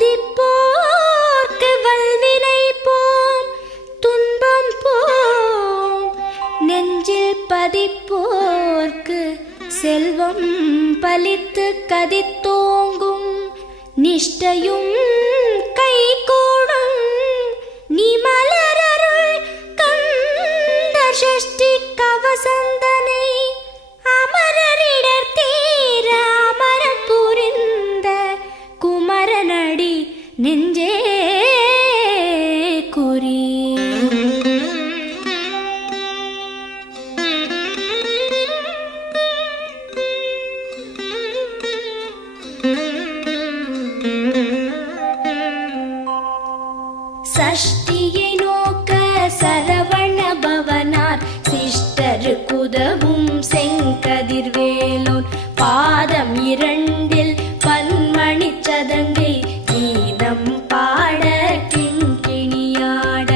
துதிப்போர்க்கு வல்வினை போம் துன்பம் போம். நெஞ்சில் பதிப்போர்க்கு செல்வம் பலித்து கதித்தோங்கும். நிஷ்டையும் கைகூடும் நீ மலரருள் கந்த சஷ்டி கவசந்தனை. அமரரிடர் தீர அமரம் புரிந்த குமரனடி நெஞ்சே குறி. சஷ்டியை நோக்க சரவண பவனார் சிஷ்டருக்குதவும் செங்கதிர்வேலோன். பாதம் இரண்டில் பன்மணி சதங்கை கீதம் பாட கிண்கிணியாட.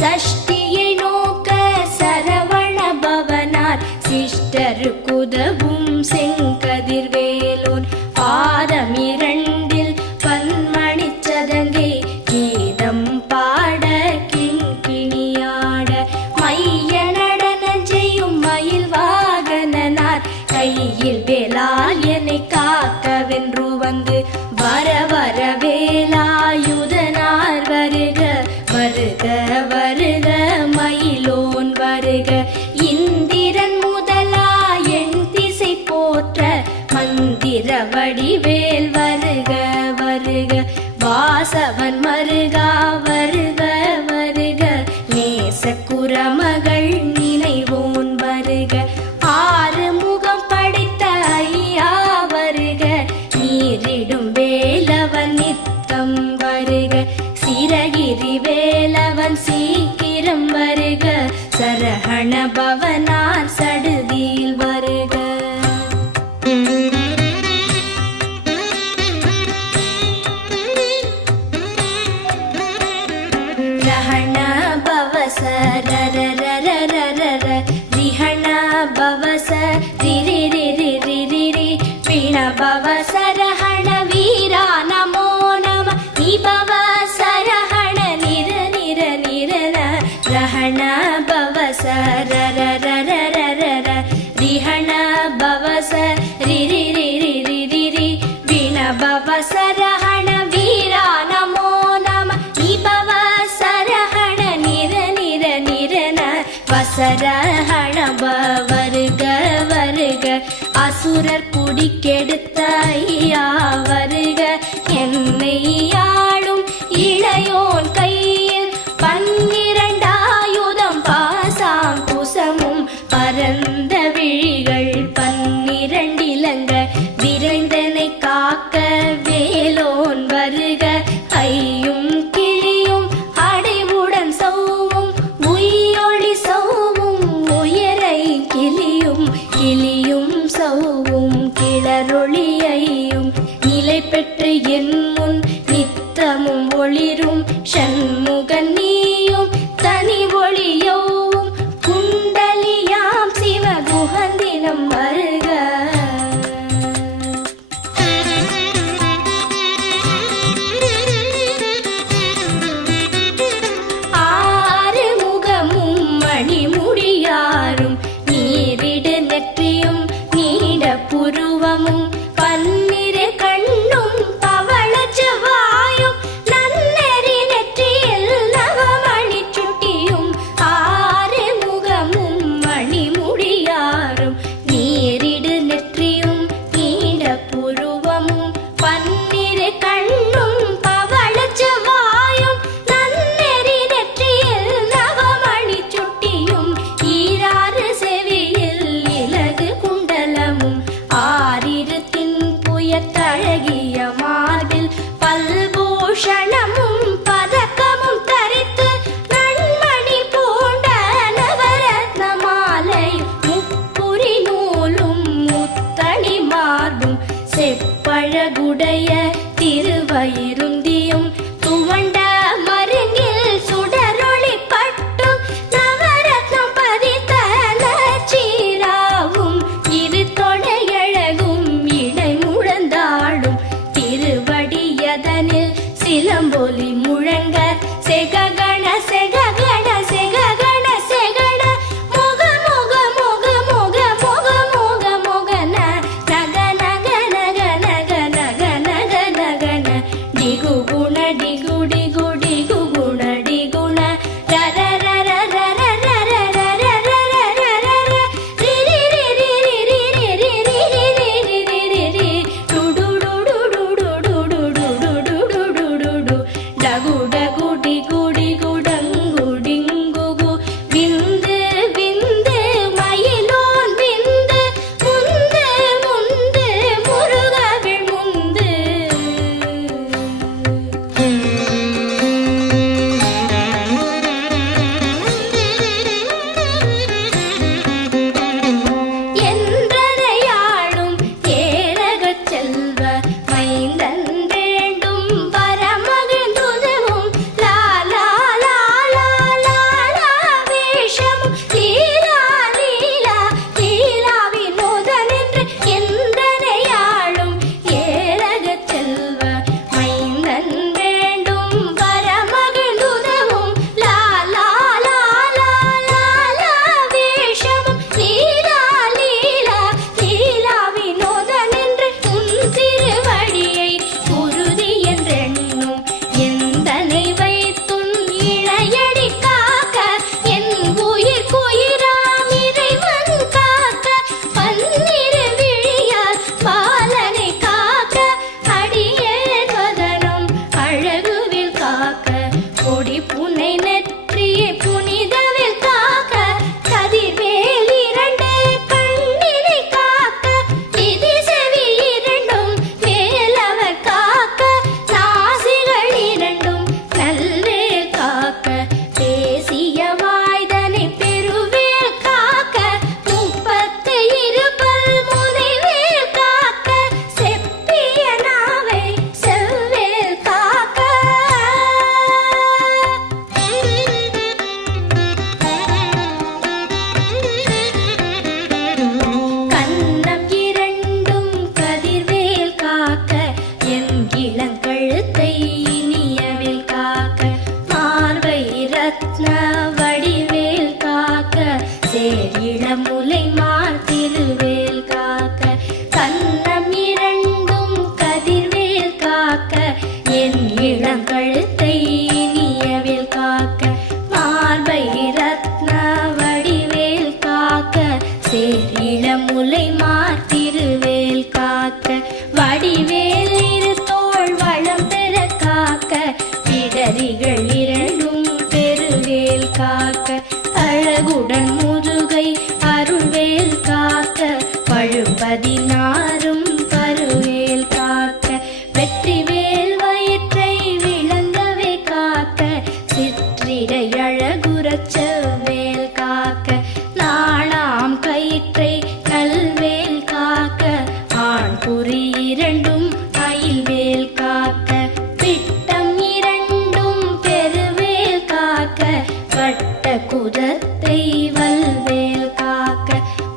சஷ்டியை நோக்க சரவண பவனார் சிஷ்டருக்குதவும் செங்கதிர்வேலோன். பாதம் இரண்டில் பன்மணி சதங்கை கீதம் பாட கிண்கிணியாட. மைய நடன செய்யும் மயில் வாகனனார் கையில் வேலால் என்னை காக்கவென்று வந்து. வர வர வேலாயுதனார் வருக வருக வருக மயிலோன் வருக. இந்திரன் முதலா என் திசை போற்ற மந்திர வடிவேல் வருக வருக. வாசவன் மருகா வருக வருக. நேச குரமகள் நினைவோன் வருக. ஆறு முகம் படைத்த ஐயா வருக. நீரிடும் வேலவன் நித்தம் வருக. சிரகிரி வேலவன் சீக்கிரம் வருக. சரஹண பவனார் சடுதியில் வருக. ரஹண பவச ரரரரரரர. ரிஹண பவச ரிரிரிரிரிரிரி. பிண பவச ரஹண வீரா நமோ நம. நிபவ சரஹண நிர நிர நிரன. ரஹண பவச ரரரரரரர. ரிஹண பவச ரிரிரிரிரிரிரி. பிண பவச ரஹண வீரா நமோ நம. நிபவ சரஹண நிர நிர நிரன. வசரஹண வருக வருக. அசுரர் குடிக்கெடுத்த ஐயா வருக. என்னை ஆளும் இளையோன் கையில் பன்னிரண்டாயுதம் பாசாம் குசமும் பரந்த விழிகள் பன்னிரண்டிலங்க. விரைந்தனை காக்க வேலோன் வருக. ஐயும் கிளியும் அடைவுடன் சௌவும் உயிரொளி சௌவும் உயரை கிளியும் கிளியும் சௌவும் கிளரொளியையும் நிலை பெற்று என் முன் நித்தமும் ஒளிரும். ஷண்முகன் நீயும் தனி ஒளியவும் குண்டலியாம் சிவ குஹந்தினம் வருக. ஆறு முகமும் மணிமுடியாரும் நீரிடு நெற்றியும் நீட புருவமும் பன்னிரு கண்ணும் பவள செவ்வாயும் நன்னெறி நெற்றியில் நவமணி சுட்டியும். ஆறு முகமும் மணிமுடியாரும் நீரிடு நெற்றியும் நீட புருவமும் பன்னிரு கண்ணும் பவள செவ்வாயும் நன்னெறி நெற்றியில் நவமணி சுட்டியும். ஈராறு செவியில் இலகு குண்டலமும் ஆறிரு தின்புயத்தழகிய மார்பில் பல்பூஷணமும் பதக்கமும் தரித்து நன்மணி பூண்ட நவரத்ன மாலை முப்புரி நூலும் முத்தணி மார்பும் செப்பழகுடைய திருவயிருந்தியும் துவண்ட மருங்கில் சுடரொளி பட்டும் நவரத்னம் பதித்த நச்சீராவும் இரு தொடையழகும் இடை முழந்தாடும் திருவடியதனில் நாரும் பருவேல் காக்க வெற்றிவேல் வயிற்றை விளங்கவே காக்க சிற்றிடை அழகுறச் செவ்வேல் காக்க நாணாம் கயிற்றை நல்வேல் காக்க ஆண் குறி இரண்டும் அயில்வேல் காக்க பிட்டம் இரண்டும் பெருவேல் காக்க வட்ட குதத்தை வல்வேல் காக்க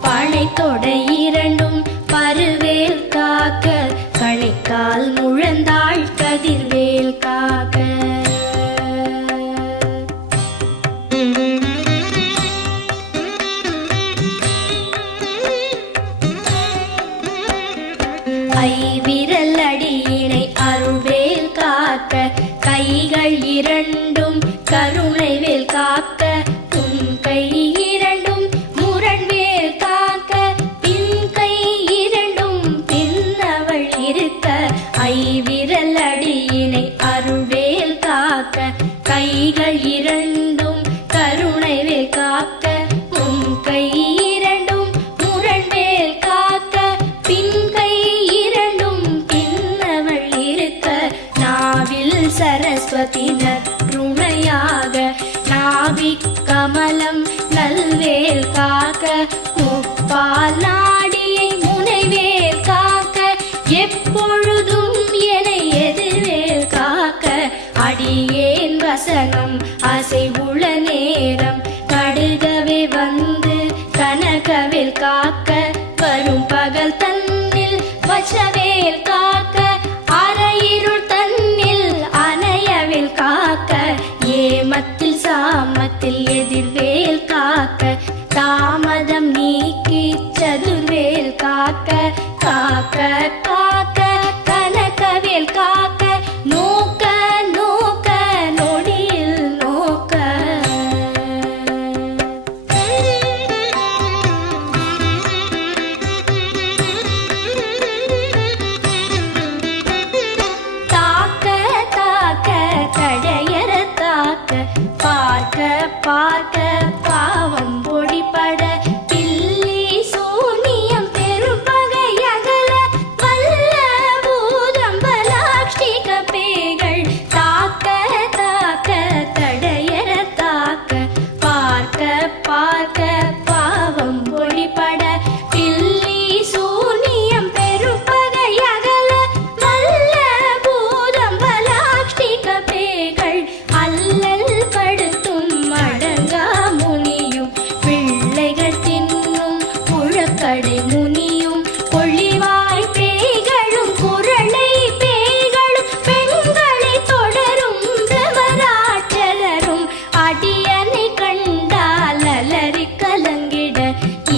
பனை தொடை இரண்டும் பருவேல் காக்க கணைக்கால் முழந்தாள் கதிர்வேல் காக்க ஐவிரல் அடியினை அருள்வேல் காக்க கைகள் இரண்டும் கருணைவேல் காக்க உன் கை இரண்டும் முரண்வேல் காக்க பின் கை இரண்டும் பின்னவள் இருக்க ஐவிரல் அடியினை அருள்வேல் காக்க கைகள் இரண்டும் கருணைவேல் காக்க உன் கை இரண்டும் முரண்வேல் காக்க பின் கை இரண்டும் பின்னவள் இருக்க நாவில் சரஸ்வதி நற்றுணையாக நாவிக் கமலம் நல்வேல் காக்க முப்பால் நாடியை முனைவேல் காக்க எப்பொழுதும் என எதிர்வேல் காக்க அடியேன் வசனம் அசைவுள நேரம் கடுகவே வந்து கனகவேல் காக்க வரும் பகல் தன்னில் வச்சவேல் காக்க அரையிருள் தன்னில் அணையவேல் காக்க ஏமத்தில் சாமத்தில் எதிர்வேல் காக்க தாமதம் நீக்கி சதுர்வேல் காக்க காக்க காக்க கனகவேல் காக்க நோக்க நோக்க நொடியில் நோக்க தாக்க தாக்க தடையற தாக்க பார்க்க பார்க்க பாவம் பொடிபட பில்லி சூனியம் பெரும்பகை அகல வல்ல பூதம்பலாக்ஷிக பேய்கள் தாக்க தாக்க தடையற தாக்க பார்க்க பார்க்க பாவம் பொடிபட பில்லி சூனியம் பெரும்பகை அகல வல்ல பூதம்பலாக்ஷிக பேய்கள் அல்லல் படுத்தும் அடங்கா முனியும் பிள்ளைகள் தின்னும் புழக்கடை முனியும் பொழிவாய் பேய்களும் குரளை பேய்களும் பெண்களை தொடரும் பிரமராட்சலரும் அடியனை கண்டால் அலறி கலங்கிட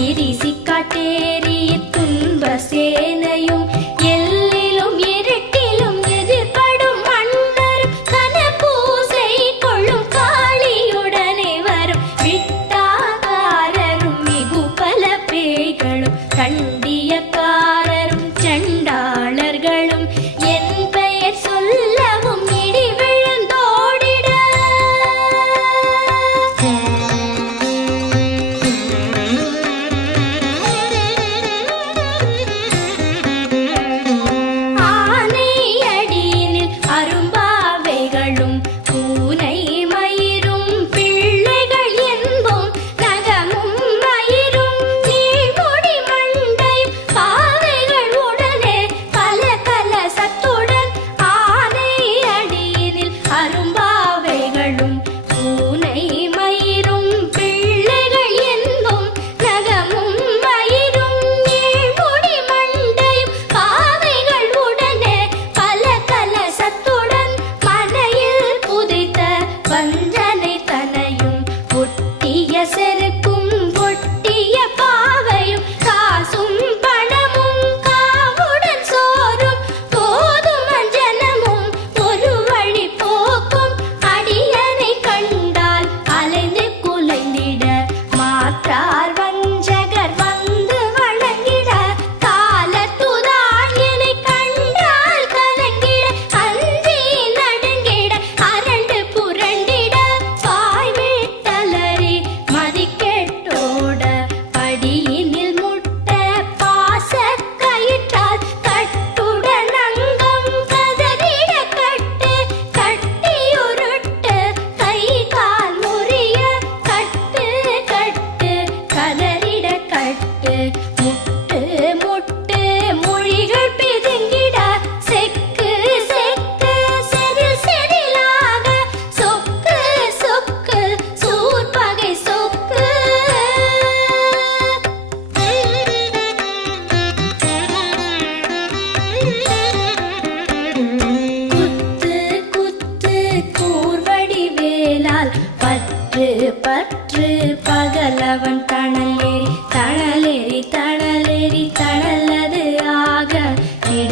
இரிசி காட்டேறி துன்ப சேனையும் எல்லிலும் இருட்டிலும் எதிர்படும் மன்னரும் கனபூசை கொள்ளும் காளியுடனே வரும் விட்டாகாரரும் மிகு பல பேய்களும் கண்டியக்காரரும் சண்டாளர்களும் என் பெயர் சொல்லவும் இடி விழுந்தோடிட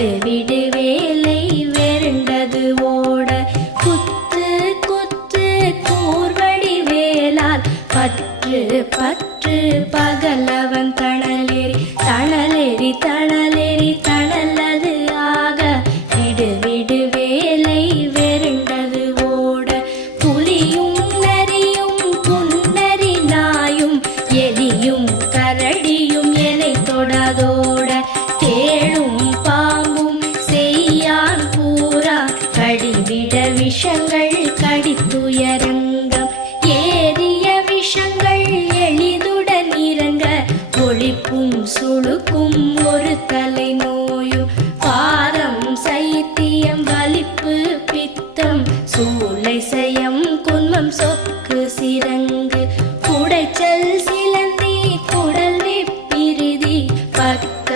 விடு விடு வேலை வெருண்டது ஓட குத்து குத்து கூர்வடி வேலால் பற்று பற்று பகலவன் தணலேறி தணலேறி தணலேறி தணலது ஆக விடு விடு வேலை வெருண்டது ஓட புலியும் நரியும் புன்னரி நாயும் எலியும் கரடியும் எனை தொடாதோட தேளும் பாம்பும் செய்யான் பூரா கடிவிட விஷங்கள் கடித்துயரங்கம் ஏறிய விஷங்கள் எளிதுடன் இறங்க ஒளிப்பும் சுளுக்கும் ஒரு தலை நோயும் பாரம் சைத்தியம் வலிப்பு பித்தம் சூளை சயம் குன்மம் சொக்கு சிரங்கு குடைச்சல் சிலந்தி குடல் வெப்பிரிதி பக்க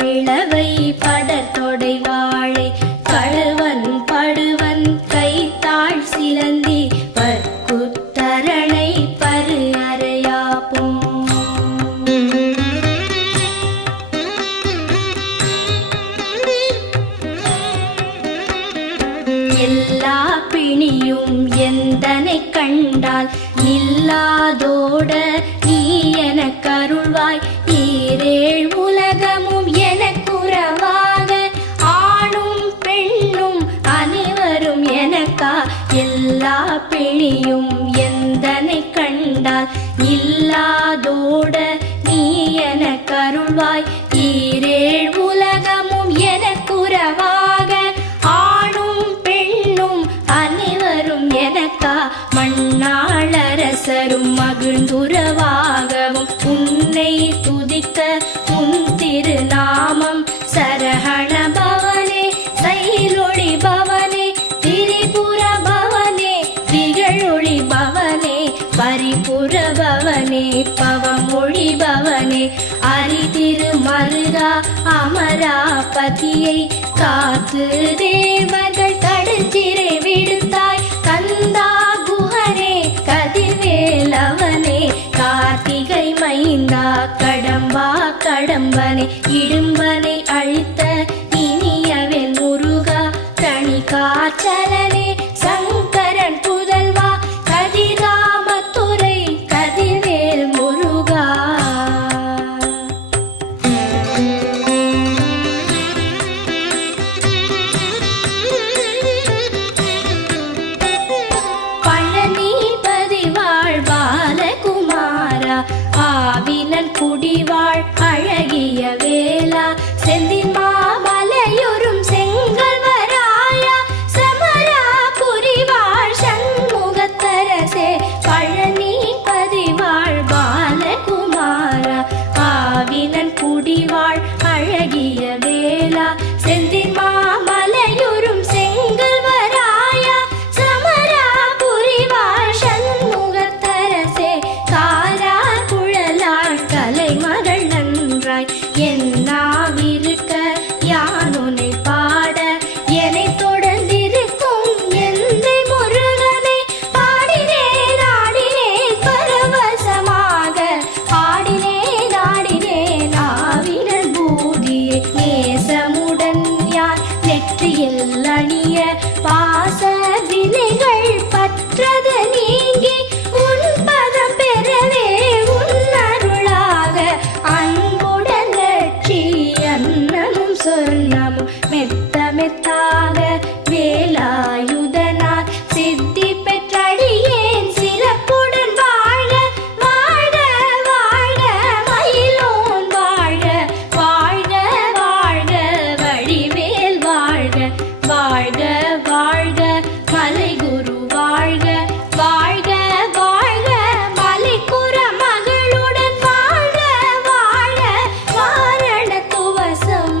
பிளவை படத்தொடை வாழை கழுவன் படுவன் கைத்தாள் சிலந்தி பற்குத்தரணை பரு அறையாப்பும் எல்லா பிணியும் எந்தனை கண்டால் நில்லாதோட நீ எனக் கருள்வாய் ஈரேழ் உலகமும் எனக்குறவாக ஆணும் பெண்ணும் அனைவரும் எனக்கா எல்லா பிணியும் எந்தனை கண்டால் இல்லாதோட நீ எனக் கருள்வாய் ஈரேழ் உலகமும் எனக்குறவாக ஆணும் பெண்ணும் அனைவரும் எனக்கா மண்ணாளரசரும் மகிழ்ந்துறவாகவும் உன்னை துதிக்க உன் திருநாமம் சரஹண பவனே சைலொளி பவனே திரிபுர பவனே திகழொளி பவனே பரிபுர பவனே பவமொழி பவனே அரிதிரு மருகா அமராபதியை காத்து தேவர்கள் கடுஞ்சிறை விடுத்தாய் கந்தா குஹனே கதிர்வேலவனே கார்த்திகை மைந்தா கடம்பா கடம்பனே இடும்பனை அழித்த இனியவென் முருகா தனி காச்சலனே சங்கரன் புதல்வா கதிராமத்துறை கதிர்வேல் முருகா பழனிபதி வாழ் பாலகுமாரா ஆவினன் குடிவாழ் அழகிய வேலா செந்தின் மாமலையொரும் செங்கல்வராயா சமரா புரிவாழ் சண்முகத்தரசே பழனிபதி வாழ் பாலகுமாரா ஆவினன் குடிவாழ் அழகிய வேலா செந்தின் மாமலையொரும் செங்கல்வராயா சமரா புரிவாழ் சண்முகத்தரசே காரா குழலாள் கலைமகள் நன்றாய் என்னாவிருக்க யானுனை பாட என்னை தொடர்ந்திருக்கும் எந்தை முருகனை பாடினேன் ஆடினேன் பரவசமாக ஆடினேன் ஆடினேன் ஆவினன் பூதியை நேசமுடன் யார் நெற்றியில் அணிய பாச வினைகள் பற்றது நீங்கி உன் பதம் பெறவே உன் அருளாக அன்புடன் லட்சி அன்னமும் சொன்னமும் மெத்த மெத்தாக வேலாயுதனார் சித்தி பெற்றடியேன் சிறப்புடன் வாழ வாழ வாழ மயிலோன் வாழ வாழ்க வாழ்க வடிவேல் வாழ்க வாழ்க வாழ்க மலைகுரு வாழ்க வாழ்க வாழ்க மலைக்குற மகளுடன் வாழ்க வாழ வாரண துவசம்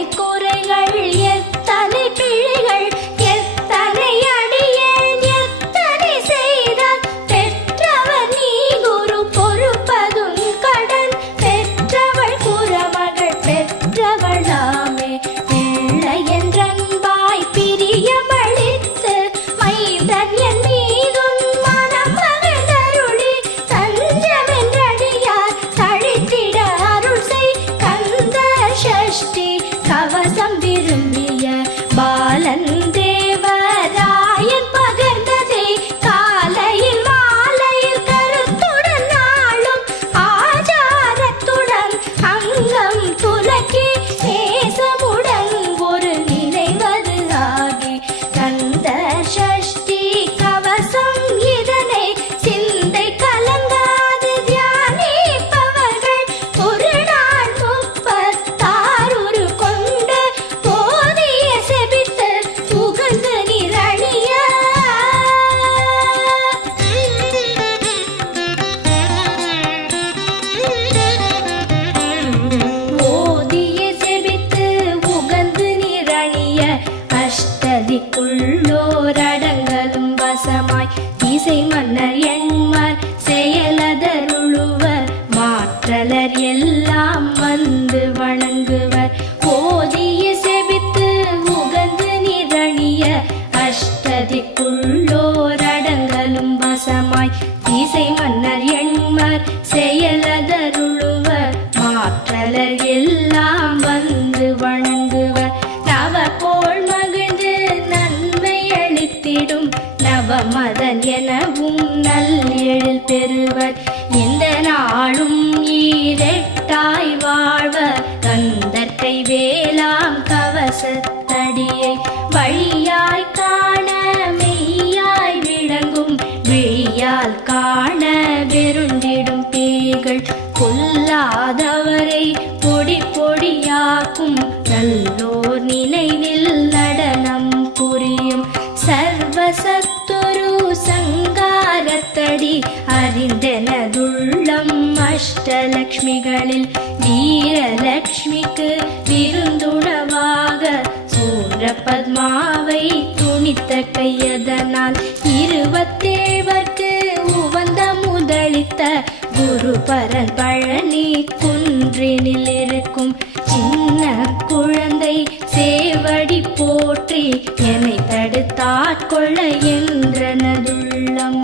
எத்தனை குறைகள் எத்தனை பிழைகள் எத்தனை அடியேன் எத்தனை செய்தால் பெற்றவர் நீ குரு பொறுப்பதும் கடன் பெற்றவள் குறமகள் பெற்றவளாமே பிள்ளை என்றன்பாய் பிரியமளித்து மைந்தன் என் மீதும் மனம் மகிழ்ந்தருளி தஞ்சமென்றடியார் தழித்திட அருள் செய் கந்த சஷ்டி கவசம் விரும்பிய பாலன் தேவராயன் பகர்ந்ததே காலையில் மாலையில் கருத்துடன் நாளும் ஆச்சாரத்துடன் அங்கம் துலக்கி நேசமுடன் ஒரு நினைவது ஆகி கந்த சஷ்டி கவசம் இதனை சிந்தை கலங்காது தியானிப்பவர்கள் ஒரு நாள் 36 கொண்டு போதிய செபித்து புகழ்ந்து நிரணிய ஓதிய செபித்து உகந்து நிரணிய அஷ்டதிக்குள்ளோரடங்கலும் வசமாய் இசை மன்னர் எண்மர் செயலதருளுவர் மாற்றலர் எல்லாம் வந்து வணங்குவர் ஓதிய செபித்து உகந்து நிரணிய அஷ்டதிக்குள்ளோரடங்கலும் வசமாய் இசை மன்னர் எண்மர் செயலதருளுவர் மாற்றலர் எல்லாம் வந்து வணங்குவர் நவகோள் மகிழ்ந்து நன்மை அளித்திடும் நவமதன் எனவும் நல்லெழில் பெறுவர் இந்த நாளும் ஈரெட்டாய் வாழ்வர் கந்தற்கை வேளாம் கவசத்தடியை வழியாய் காண மெய்யாய் விளங்கும் விழியால் காண வெருண்டிடும் பேய்கள் கொல்லாதவரை பொடி பொடியாக்கும் நல்லோர் நினைவில் நடனம் புரியும் சர்வசத்துரு சங்காரத்தடி அறிந்தனதுள்ளம் அஷ்டலக்ஷ்மிகளில் வீரலக்ஷ்மிக்கு விருந்துணவாக சூரபத்மாவை துணித்த கையதனால் 27 உவந்த முதலித்த குருபரன் பழனி குன்றினில் இருக்கும் சின்ன குழந்தை சேவடி போற்றி என்னை தடுத்தாட்கொள்ள என்றனதுள்ளம்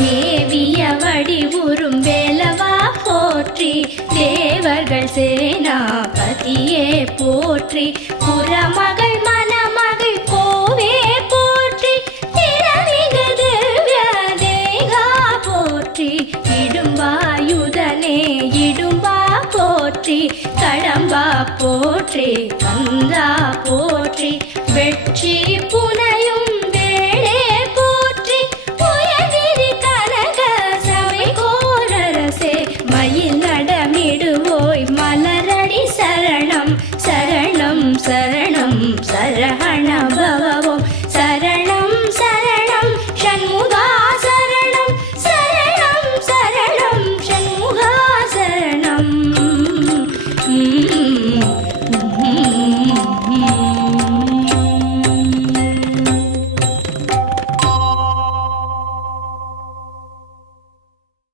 மேவிய வடிவுறும் வேலவா போற்றி தேவர்கள் சேனாபதியே போற்றி புறமகள் மணமகள் கோவே போற்றி திறமிகு திவ்ய தேகா போற்றி இடும்பாயுதனே இடும்பா போற்றி கடம்பா போற்றி கந்தா போற்றி